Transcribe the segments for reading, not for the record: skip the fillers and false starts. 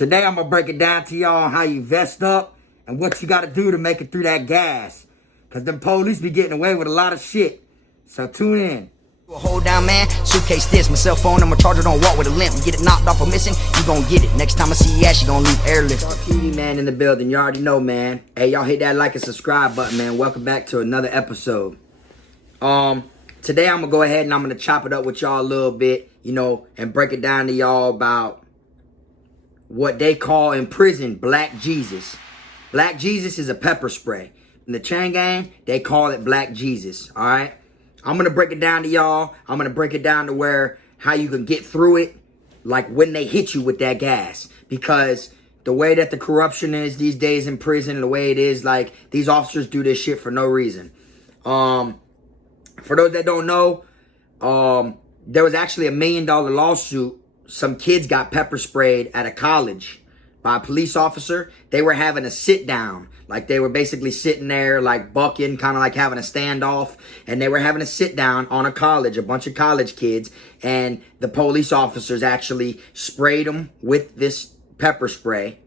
Today I'm going to break it down to y'all how you vest up and what you got to do to make it through that gas. Because them police be getting away with a lot of shit. So tune in. Hold down, man. Suitcase this, my cell phone, and my charger don't walk with a limp. Get it knocked off or missing, you gon' get it. Next time I see you ass, you gon' leave airlift. TV man in the building, you already know, man. Hey, y'all hit that like and subscribe button, man. Welcome back to another episode. Today I'm gonna go ahead and I'm gonna chop it up with y'all a little bit, and break it down to y'all about what they call in prison Black Jesus. Black Jesus is a pepper spray. In the chain gang, they call it Black Jesus, all right? I'm going to break it down to y'all. I'm going to break it down to how you can get through it, like when they hit you with that gas. Because the way that the corruption is these days in prison, the way it is, like, these officers do this shit for no reason. For those that don't know, there was actually a $1 million lawsuit. Some kids got pepper sprayed at a college by a police officer. They were having a sit down. Like, they were basically sitting there, like, bucking, kind of like having a standoff. And they were having a sit down on a college, a bunch of college kids. And the police officers actually sprayed them with this pepper spray.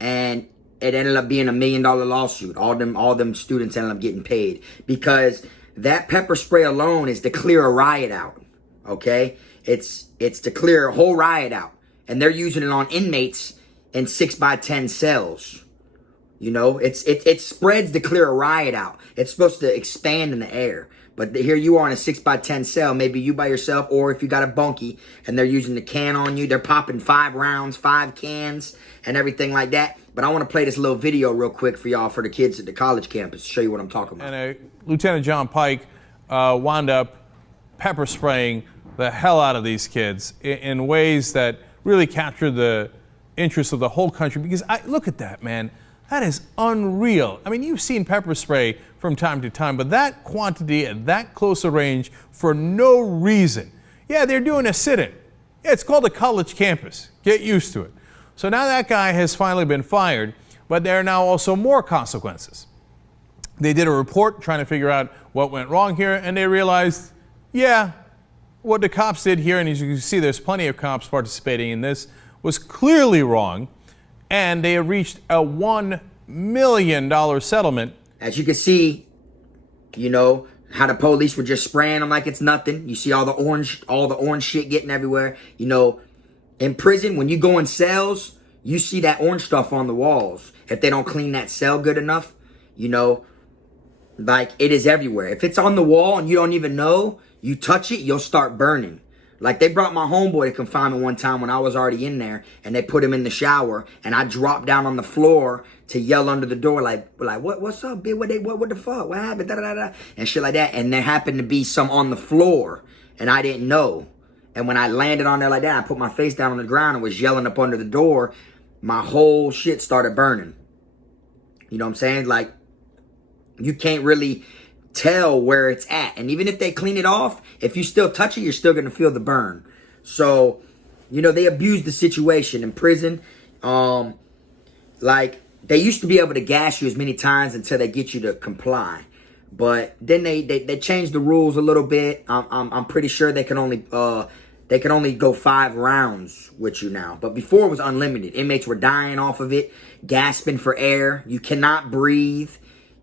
And it ended up being a $1 million lawsuit. All them students ended up getting paid. Because that pepper spray alone is to clear a riot out. Okay? It's to clear a whole riot out. And they're using it on inmates in 6x10 cells. It spreads to clear a riot out. It's supposed to expand in the air. But here you are in a 6x10 cell, maybe you by yourself, or if you got a bunkie and they're using the can on you, they're popping 5 rounds, 5 cans, and everything like that. But I want to play this little video real quick for y'all, for the kids at the college campus, to show you what I'm talking about. And Lieutenant John Pike wound up pepper spraying the hell out of these kids in ways that really captured the interest of the whole country. Because look at that, man. That is unreal. I mean, you've seen pepper spray from time to time, but that quantity at that close a range for no reason. Yeah, they're doing a sit-in. Yeah, it's called a college campus. Get used to it. So now that guy has finally been fired, but there are now also more consequences. They did a report trying to figure out what went wrong here, and they realized, yeah, what the cops did here, and as you can see, there's plenty of cops participating in this, was clearly wrong. And they have reached a $1 million settlement. As you can see, how the police were just spraying them like it's nothing. You see all the orange shit getting everywhere. In prison, when you go in cells, you see that orange stuff on the walls. If they don't clean that cell good enough, like, it is everywhere. If it's on the wall and you don't even know, you touch it, you'll start burning. Like, they brought my homeboy to confinement one time when I was already in there, and they put him in the shower, and I dropped down on the floor to yell under the door, like what's up, bitch? What the fuck? What happened? Da, da, da, da, and shit like that. And there happened to be some on the floor, and I didn't know. And when I landed on there like that, I put my face down on the ground and was yelling up under the door. My whole shit started burning. You know what I'm saying? Like, you can't really tell where it's at. And even if they clean it off, if you still touch it, you're still going to feel the burn. So, they abuse the situation in prison. Like, they used to be able to gas you as many times until they get you to comply. But then they changed the rules a little bit. I'm pretty sure they can only go 5 rounds with you now. But before it was unlimited. Inmates were dying off of it, gasping for air. You cannot breathe.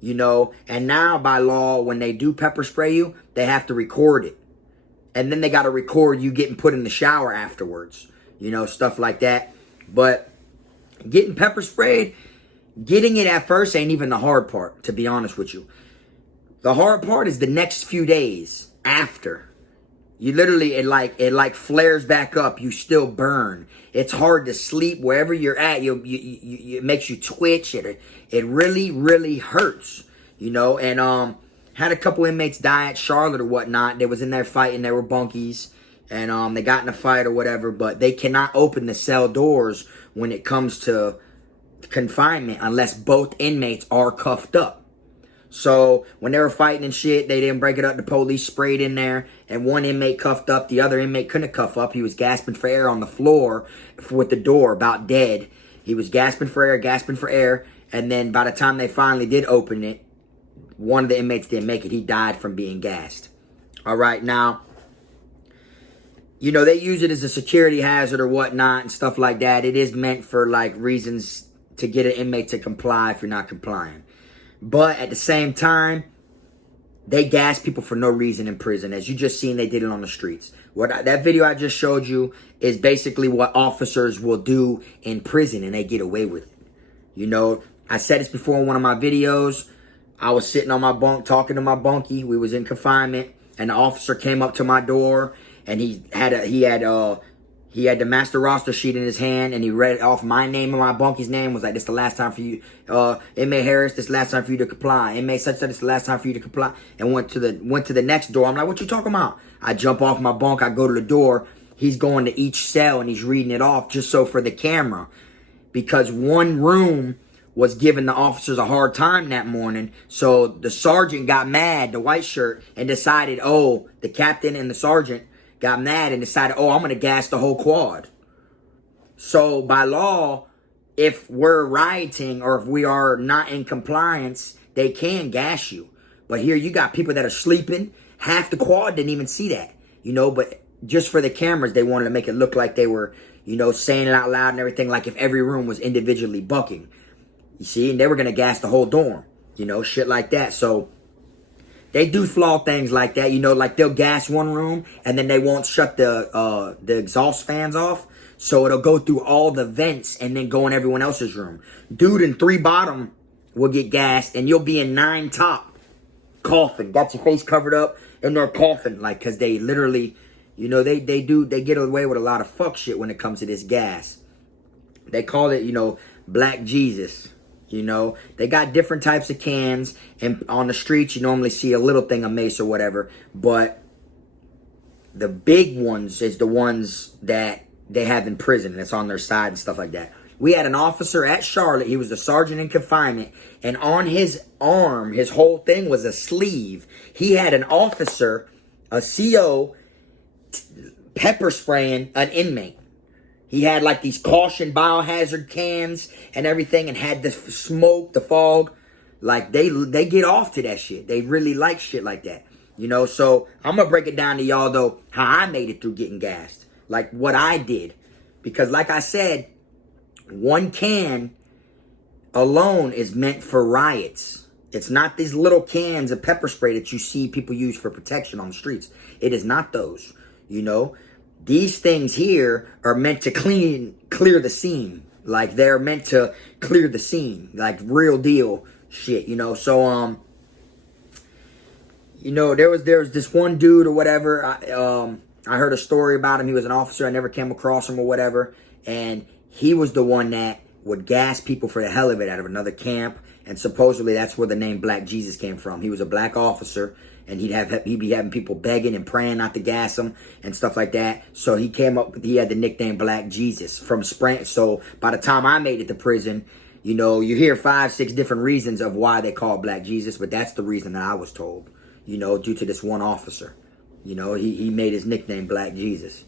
And now by law, when they do pepper spray you, they have to record it. And then they got to record you getting put in the shower afterwards, stuff like that. But getting pepper sprayed, getting it at first ain't even the hard part, to be honest with you. The hard part is the next few days after. You literally, it flares back up. You still burn. It's hard to sleep wherever you're at. It makes you twitch. It really, really hurts, And had a couple inmates die at Charlotte or whatnot. They was in there fighting. They were bunkies, and they got in a fight or whatever. But they cannot open the cell doors when it comes to confinement unless both inmates are cuffed up. So when they were fighting and shit, they didn't break it up. The police sprayed in there, and one inmate cuffed up. The other inmate couldn't cuff up. He was gasping for air on the floor with the door, about dead. He was gasping for air. And then by the time they finally did open it, one of the inmates didn't make it. He died from being gassed. All right, now, you know, they use it as a security hazard or whatnot and stuff like that. It is meant for like reasons to get an inmate to comply if you're not complying. But at the same time, they gas people for no reason in prison. As you just seen, they did it on the streets. That video I just showed you is basically what officers will do in prison, and they get away with it. You know, I said this before in one of my videos. I was sitting on my bunk talking to my bunkie. We was in confinement, and the officer came up to my door, and he had the master roster sheet in his hand, and he read off my name and my bunkie's name. Was like, "This the last time for you, inmate Harris. This the last time for you to comply. Inmate such this the last time for you to comply." And went to the next door. I'm like, "What you talking about?" I jump off my bunk. I go to the door. He's going to each cell and he's reading it off just so for the camera, because one room was giving the officers a hard time that morning. So the sergeant got mad, the white shirt, and decided, the captain and the sergeant got mad and decided, I'm going to gas the whole quad. So by law, if we're rioting or if we are not in compliance, they can gas you. But here you got people that are sleeping. Half the quad didn't even see that, you know, but just for the cameras, they wanted to make it look like they were, you know, saying it out loud and everything, like if every room was individually bucking. You see, and they were going to gas the whole dorm, you know, shit like that. So they do flaw things like that, you know, like they'll gas one room and then they won't shut the exhaust fans off. So it'll go through all the vents and then go in everyone else's room. Dude in 3 bottom will get gassed and you'll be in 9 top coughing. Got your face covered up and they're coughing, like, because they literally, you know, they get away with a lot of fuck shit when it comes to this gas. They call it, you know, Black Jesus. You know, they got different types of cans, and on the streets you normally see a little thing of mace or whatever, but the big ones is the ones that they have in prison that's on their side and stuff like that. We had an officer at Charlotte. He was the sergeant in confinement, and on his arm, his whole thing was a sleeve. He had an officer, a CO, pepper spraying an inmate. He had like these caution biohazard cans and everything, and had the smoke, the fog. Like they get off to that shit. They really like shit like that, you know. So I'm gonna break it down to y'all though how I made it through getting gassed, like what I did, because like I said, one can alone is meant for riots. It's not these little cans of pepper spray that you see people use for protection on the streets. It is not those, you know. These things here are meant to clear the scene. Like, they're meant to clear the scene. Like, real deal shit, you know. So, you know, there was this one dude or whatever. I heard a story about him. He was an officer. I never came across him or whatever. And he was the one that would gas people for the hell of it out of another camp. And supposedly that's where the name Black Jesus came from. He was a black officer. And he'd be having people begging and praying not to gas him and stuff like that. So he had the nickname Black Jesus from Sprint. So by the time I made it to prison, you know, you hear 5, 6 different reasons of why they call Black Jesus, but that's the reason that I was told, you know, due to this one officer. You know, he made his nickname Black Jesus,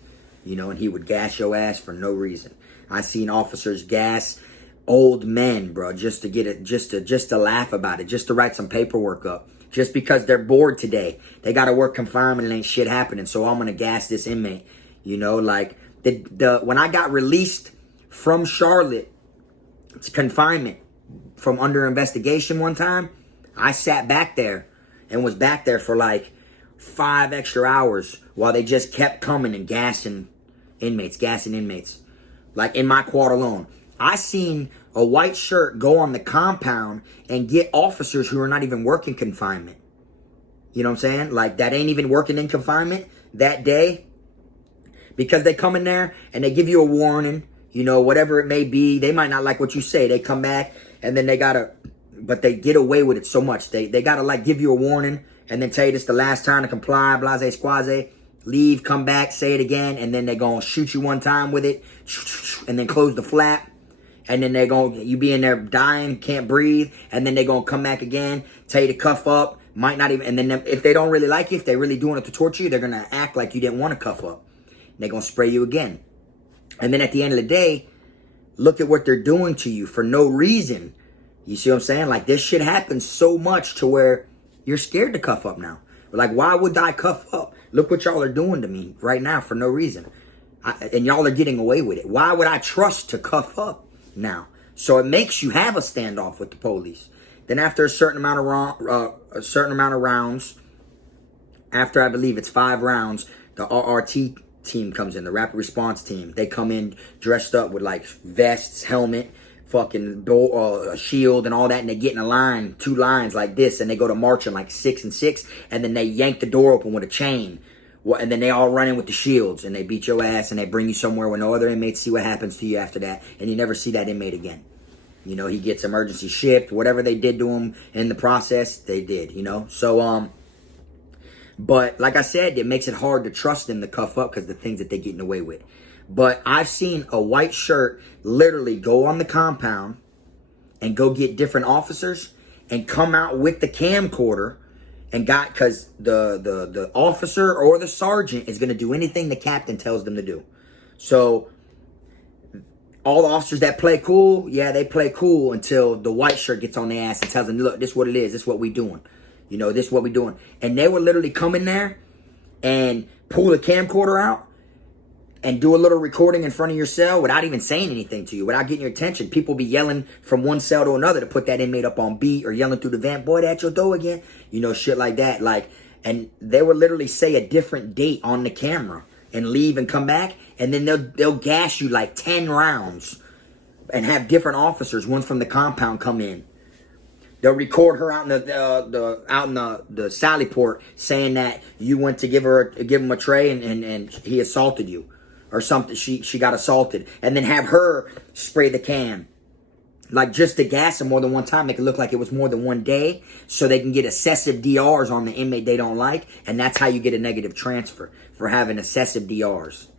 you know, and he would gas your ass for no reason. I seen officers gas old men, bro, just to get it, just to laugh about it, just to write some paperwork up. Just because they're bored today. They got to work confinement and ain't shit happening. So I'm going to gas this inmate. You know, like, when I got released from Charlotte, it's confinement, from under investigation one time, I sat back there and was back there for like 5 extra hours while they just kept coming and gassing inmates. Like, in my quad alone. I seen a white shirt go on the compound and get officers who are not even working confinement. You know what I'm saying? Like, that ain't even working in confinement that day. Because they come in there and they give you a warning, you know, whatever it may be. They might not like what you say. They come back and then but they get away with it so much. They gotta like give you a warning and then tell you this the last time to comply, blase squaze. Leave, come back, say it again, and then they're gonna shoot you one time with it and then close the flap. And then you be in there dying, can't breathe. And then they're going to come back again, tell you to cuff up. Might not even, and then if they don't really like you, if they're really doing it to torture you, they're going to act like you didn't want to cuff up. And they're going to spray you again. And then at the end of the day, look at what they're doing to you for no reason. You see what I'm saying? Like, this shit happens so much to where you're scared to cuff up now. Like, why would I cuff up? Look what y'all are doing to me right now for no reason. And y'all are getting away with it. Why would I trust to cuff up now? So it makes you have a standoff with the police. Then after a certain amount of rounds, after I believe it's 5 rounds, the RRT team comes in, the rapid response team. They come in dressed up with like vests, helmet, fucking shield and all that, and they get in a line, 2 lines like this, and they go to marching like 6 and 6, and then they yank the door open with a chain. And then they all run in with the shields, and they beat your ass, and they bring you somewhere where no other inmates see what happens to you after that, and you never see that inmate again. You know, he gets emergency shipped. Whatever they did to him in the process, they did, you know. So, but like I said, it makes it hard to trust them to cuff up because the things that they're getting away with. But I've seen a white shirt literally go on the compound and go get different officers and come out with the camcorder and because the officer or the sergeant is going to do anything the captain tells them to do. So all the officers that play cool, yeah, they play cool until the white shirt gets on their ass and tells them, look, this is what it is. This is what we doing. You know, this is what we doing. And they would literally come in there and pull the camcorder out and do a little recording in front of your cell without even saying anything to you, without getting your attention. People be yelling from one cell to another to put that inmate up on beat, or yelling through the vent, boy, that's your door again. You know, shit like that. Like, and they would literally say a different date on the camera and leave and come back, and then they'll gas you like 10 rounds and have different officers, one from the compound, come in. They'll record her out in the Sally Port saying that you went to give him a tray and he assaulted you or something. She got assaulted, and then have her spray the can, like just to gas him more than one time, make it look like it was more than one day, so they can get excessive DRs on the inmate they don't like, and that's how you get a negative transfer for having excessive DRs.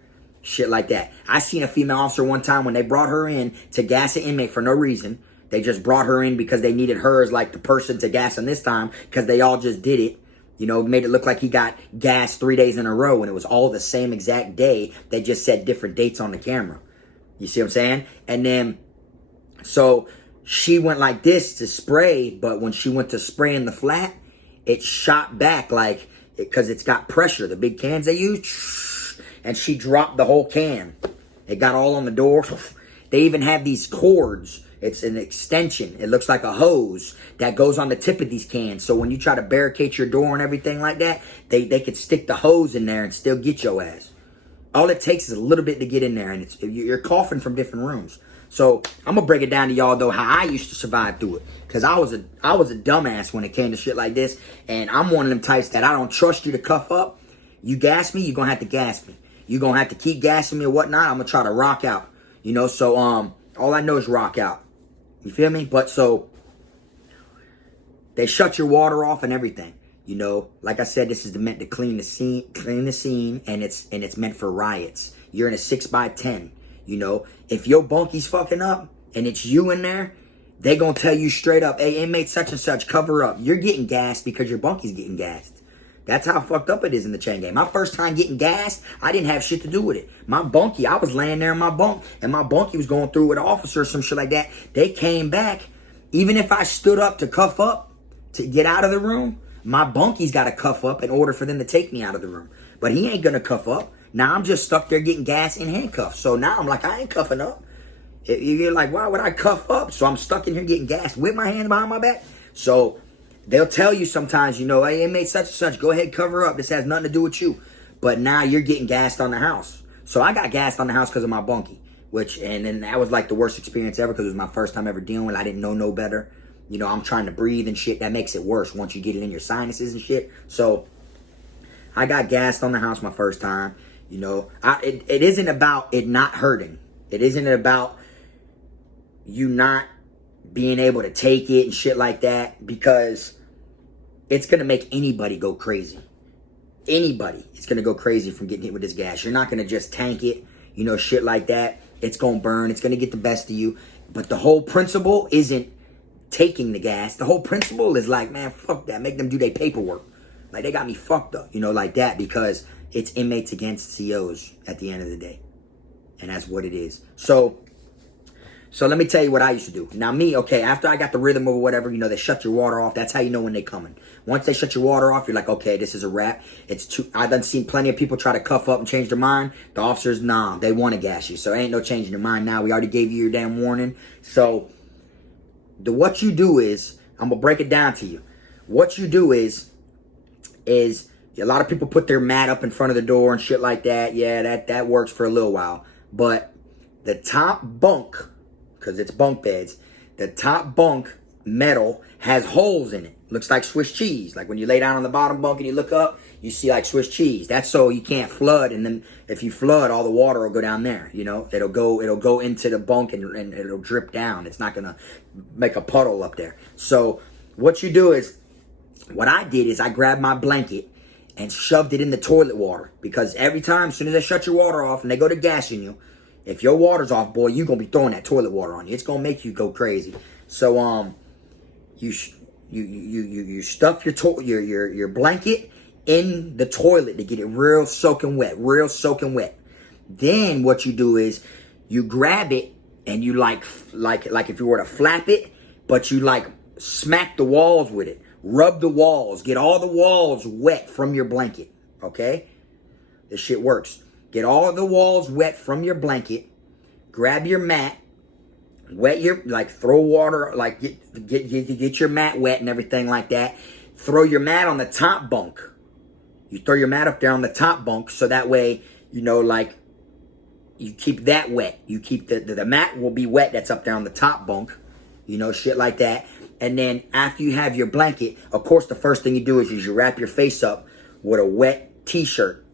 Shit like that. I seen a female officer one time when they brought her in to gas an inmate for no reason. They just brought her in because they needed her as like the person to gas him this time, because they all just did it. You know, made it look like he got gassed 3 days in a row, and it was all the same exact day. They just said different dates on the camera. You see what I'm saying? And then, so she went like this to spray, but when she went to spray in the flat, it shot back like, because it's got pressure, the big cans they use, and she dropped the whole can. It got all on the door. They even have these cords. It's an extension. It looks like a hose that goes on the tip of these cans. So when you try to barricade your door and everything like that, they could stick the hose in there and still get your ass. All it takes is a little bit to get in there, and you're coughing from different rooms. So I'm gonna break it down to y'all though how I used to survive through it, because I was a dumbass when it came to shit like this, and I'm one of them types that I don't trust you to cuff up. You gas me, you're gonna have to gas me. You're gonna have to keep gassing me or whatnot. I'm gonna try to rock out. You know, so all I know is rock out. You feel me? But so they shut your water off and everything. You know, like I said, this is meant to clean the scene, and it's meant for riots. You're in a 6x10. You know, if your bunky's fucking up and it's you in there, they gonna tell you straight up, hey, inmate such and such, cover up. You're getting gassed because your bunky's getting gassed. That's how fucked up it is in the chain gang. My first time getting gassed, I didn't have shit to do with it. My bunkie, I was laying there in my bunk, and my bunkie was going through with an officer or some shit like that. They came back. Even if I stood up to cuff up to get out of the room, my bunkie's got to cuff up in order for them to take me out of the room. But he ain't gonna cuff up. Now I'm just stuck there getting gassed in handcuffs. So now I'm like, I ain't cuffing up. You're like, why would I cuff up? So I'm stuck in here getting gassed with my hands behind my back. So they'll tell you sometimes, you know, hey, inmate such and such, go ahead, cover up. This has nothing to do with you. But now you're getting gassed on the house. So I got gassed on the house because of my bunkie, and then that was like the worst experience ever, because it was my first time ever dealing with it. I didn't know no better. You know, I'm trying to breathe and shit. That makes it worse once you get it in your sinuses and shit. So I got gassed on the house my first time. You know, it isn't about it not hurting. It isn't about you not being able to take it and shit like that, because it's going to make anybody go crazy. Anybody is going to go crazy from getting hit with this gas. You're not going to just tank it, you know, shit like that. It's going to burn. It's going to get the best of you. But the whole principle isn't taking the gas. The whole principle is like, man, fuck that. Make them do their paperwork. Like, they got me fucked up, you know, like that, because it's inmates against COs at the end of the day. And that's what it is. So So let me tell you what I used to do. Now me, okay, after I got the rhythm or whatever, you know, they shut your water off. That's how you know when they coming. Once they shut your water off, you're like, okay, this is a wrap. I've done seen plenty of people try to cuff up and change their mind. The officers, nah, they want to gas you. So ain't no changing your mind now. We already gave you your damn warning. So what you do is, I'm going to break it down to you. What you do is a lot of people put their mat up in front of the door and shit like that. Yeah, that works for a little while. But the top bunk, because it's bunk beds, the top bunk metal has holes in it. Looks like Swiss cheese. Like when you lay down on the bottom bunk and you look up, you see like Swiss cheese. That's so you can't flood, and then if you flood, all the water will go down there. You know, it'll go into the bunk and it'll drip down. It's not gonna make a puddle up there. So what you do is, what I did is I grabbed my blanket and shoved it in the toilet water, because every time, as soon as they shut your water off and they go to gassing you, if your water's off, boy, you're going to be throwing that toilet water on you. It's going to make you go crazy. So, you stuff your blanket in the toilet to get it real soaking wet. Then what you do is you grab it and you like if you were to flap it, but you like smack the walls with it. Rub the walls. Get all the walls wet from your blanket. Okay? This shit works. Get all the walls wet from your blanket. Grab your mat. Wet your, like, throw water, like, get your mat wet and everything like that. Throw your mat on the top bunk. You throw your mat up there on the top bunk, so that way, you know, like, you keep that wet. You keep the mat will be wet that's up there on the top bunk. You know, shit like that. And then after you have your blanket, of course, the first thing you do is you wrap your face up with a wet t-shirt.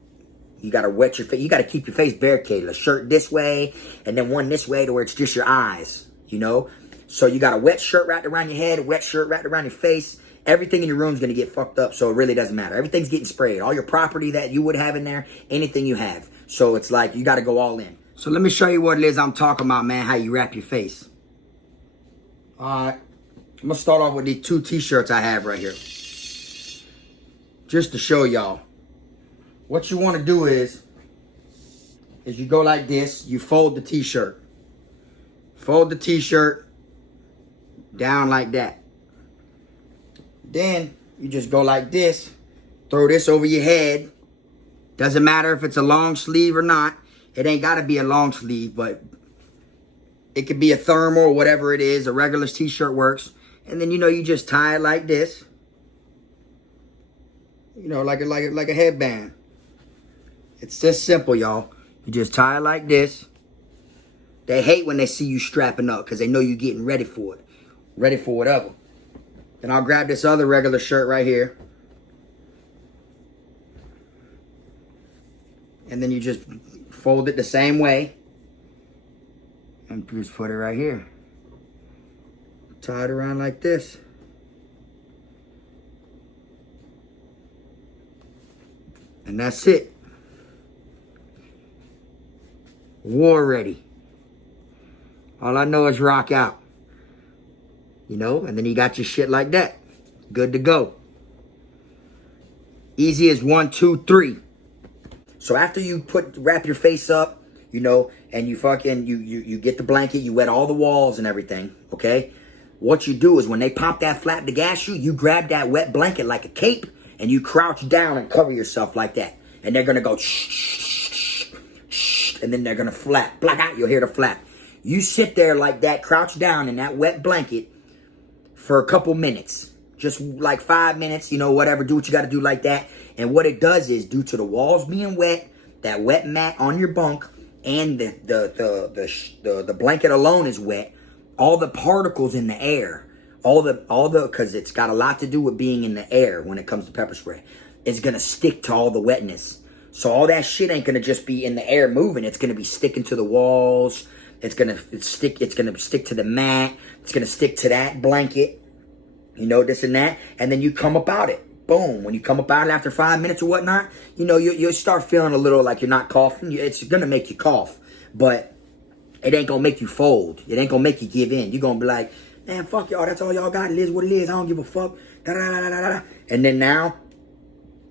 You got to wet your face. You got to keep your face barricaded. A shirt this way and then one this way to where it's just your eyes, you know? So you got a wet shirt wrapped around your head, a wet shirt wrapped around your face. Everything in your room is going to get fucked up, so it really doesn't matter. Everything's getting sprayed. All your property that you would have in there, anything you have. So it's like you got to go all in. So let me show you what it is I'm talking about, man, how you wrap your face. All right. I'm going to start off with these two t-shirts I have right here. Just to show y'all. What you want to do is you go like this. You fold the t-shirt. Fold the t-shirt down like that. Then you just go like this. Throw this over your head. Doesn't matter if it's a long sleeve or not. It ain't got to be a long sleeve, but it could be a thermal or whatever it is. A regular t-shirt works. And then, you know, you just tie it like this. You know, like a headband. It's just simple, y'all. You just tie it like this. They hate when they see you strapping up because they know you're getting ready for it. Ready for whatever. Then I'll grab this other regular shirt right here. And then you just fold it the same way. And just put it right here. Tie it around like this. And that's it. War ready. All I know is rock out. You know, and then you got your shit like that. Good to go. Easy as 1, 2, 3. So after you wrap your face up, you know, and you get the blanket, you wet all the walls and everything, okay? What you do is when they pop that flap to gas you, you grab that wet blanket like a cape and you crouch down and cover yourself like that. And they're going to go shh, and then they're going to flap. Black out, you'll hear the flap. You sit there like that, crouch down in that wet blanket for a couple minutes. Just like 5 minutes, you know, whatever. Do what you got to do like that. And what it does is, due to the walls being wet, that wet mat on your bunk, and the blanket alone is wet, all the particles in the air, because it's got a lot to do with being in the air when it comes to pepper spray, it's going to stick to all the wetness. So all that shit ain't going to just be in the air moving. It's going to be sticking to the walls. It's going to stick to the mat. It's going to stick to that blanket. You know, this and that. And then you come up out it. Boom. When you come up out it after 5 minutes or whatnot, you know, you'll start feeling a little like you're not coughing. It's going to make you cough. But it ain't going to make you fold. It ain't going to make you give in. You're going to be like, man, fuck y'all. That's all y'all got. It is what it is. I don't give a fuck. Da-da-da-da-da-da. And then now,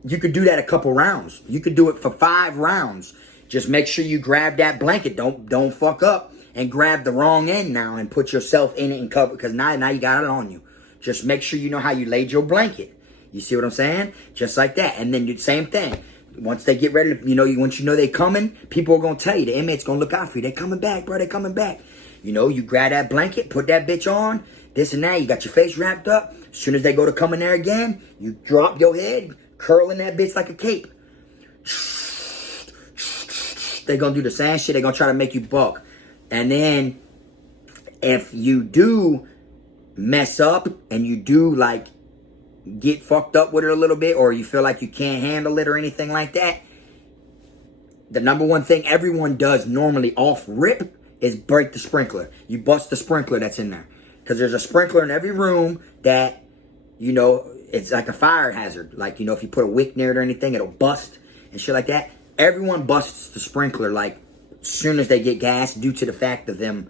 you could do that a couple rounds. You could do it for 5 rounds. Just make sure you grab that blanket. Don't fuck up. and grab the wrong end now and put yourself in it and cover, because now you got it on you. Just make sure you know how you laid your blanket. You see what I'm saying? Just like that. And then do the same thing. Once they get ready, once you know they coming, people are going to tell you. The inmate's going to look out for you. They coming back, bro. They coming back. You grab that blanket, put that bitch on, this and that. You got your face wrapped up. As soon as they go to come in there again, you drop your head, curl in that bitch like a cape. They're going to do the same shit. They're going to try to make you buck. And then if you do mess up and you do like get fucked up with it a little bit, or you feel like you can't handle it or anything like that, the number one thing everyone does normally off rip is break the sprinkler. You bust the sprinkler that's in there, because there's a sprinkler in every room that it's like a fire hazard. Like, if you put a wick near it or anything, it'll bust and shit like that. Everyone busts the sprinkler like as soon as they get gas, due to the fact of them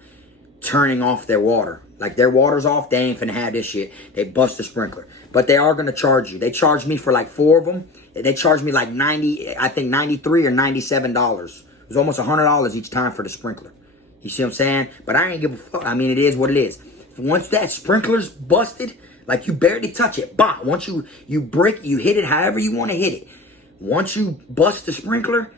turning off their water. Like, their water's off, they ain't finna have this shit. They bust the sprinkler. But they are gonna charge you. They charged me for like 4 of them. They charged me like $93 or $97. It was almost $100 each time for the sprinkler. You see what I'm saying? But I ain't give a fuck. I mean, it is what it is. Once that sprinkler's busted, like, you barely touch it. Bah! Once you hit it however you want to hit it. Once you bust the sprinkler,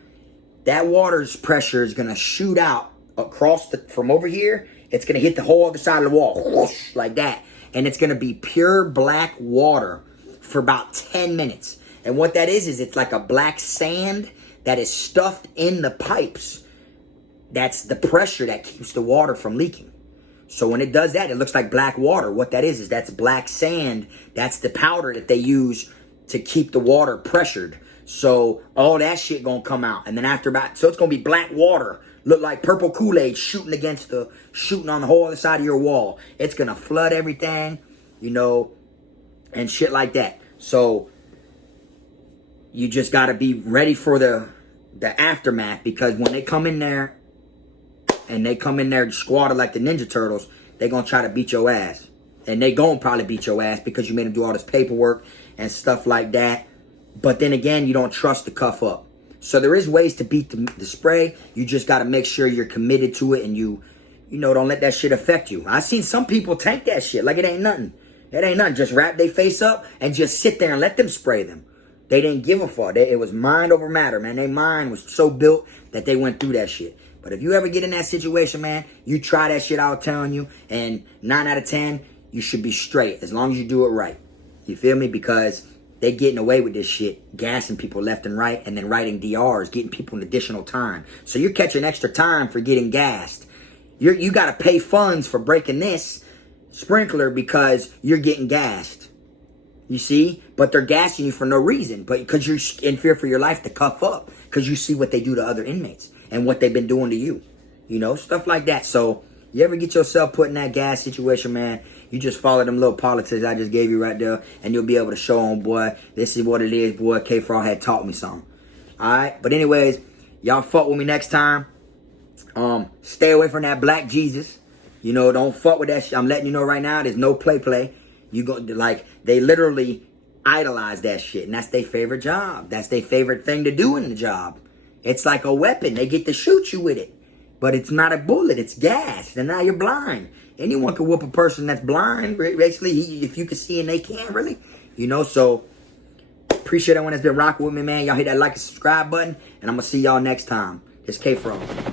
that water's pressure is gonna shoot out across from over here. It's going to hit the whole other side of the wall. Whoosh, like that. And it's going to be pure black water for about 10 minutes. And what that is it's like a black sand that is stuffed in the pipes. That's the pressure that keeps the water from leaking. So when it does that, it looks like black water. What that is that's black sand. That's the powder that they use to keep the water pressured. So all that shit going to come out. And then so it's going to be black water. Look like purple Kool-Aid shooting on the whole other side of your wall. It's going to flood everything, and shit like that. So you just got to be ready for the aftermath, because when they come in there and they come in there squatted like the Ninja Turtles, they're going to try to beat your ass. And they going to probably beat your ass because you made them do all this paperwork and stuff like that. But then again, you don't trust the cuff up. So there is ways to beat the spray. You just got to make sure you're committed to it, and you don't let that shit affect you. I seen some people tank that shit like it ain't nothing. It ain't nothing. Just wrap their face up and just sit there and let them spray them. They didn't give a fuck. It was mind over matter, man. Their mind was so built that they went through that shit. But if you ever get in that situation, man, you try that shit out, telling you, and 9 out of 10, you should be straight as long as you do it right. You feel me? Because they getting away with this shit, gassing people left and right, and then writing DRs, getting people an additional time. So you're catching extra time for getting gassed. You got to pay funds for breaking this sprinkler because you're getting gassed. You see? But they're gassing you for no reason, but because you're in fear for your life to cuff up, because you see what they do to other inmates and what they've been doing to you. Stuff like that. So you ever get yourself put in that gas situation, man, you just follow them little politics I just gave you right there, and you'll be able to show them, boy, this is what it is, boy. K-Frog had taught me something. Alright? But anyways, y'all fuck with me next time. Stay away from that black Jesus. Don't fuck with that shit. I'm letting you know right now, there's no play. You go, like, they literally idolize that shit, and that's their favorite job. That's their favorite thing to do in the job. It's like a weapon. They get to shoot you with it. But it's not a bullet, it's gas. And now you're blind. Anyone can whoop a person that's blind, basically, if you can see and they can't, really. So appreciate everyone that's been rocking with me, man. Y'all hit that like and subscribe button, and I'm going to see y'all next time. It's K-Frog.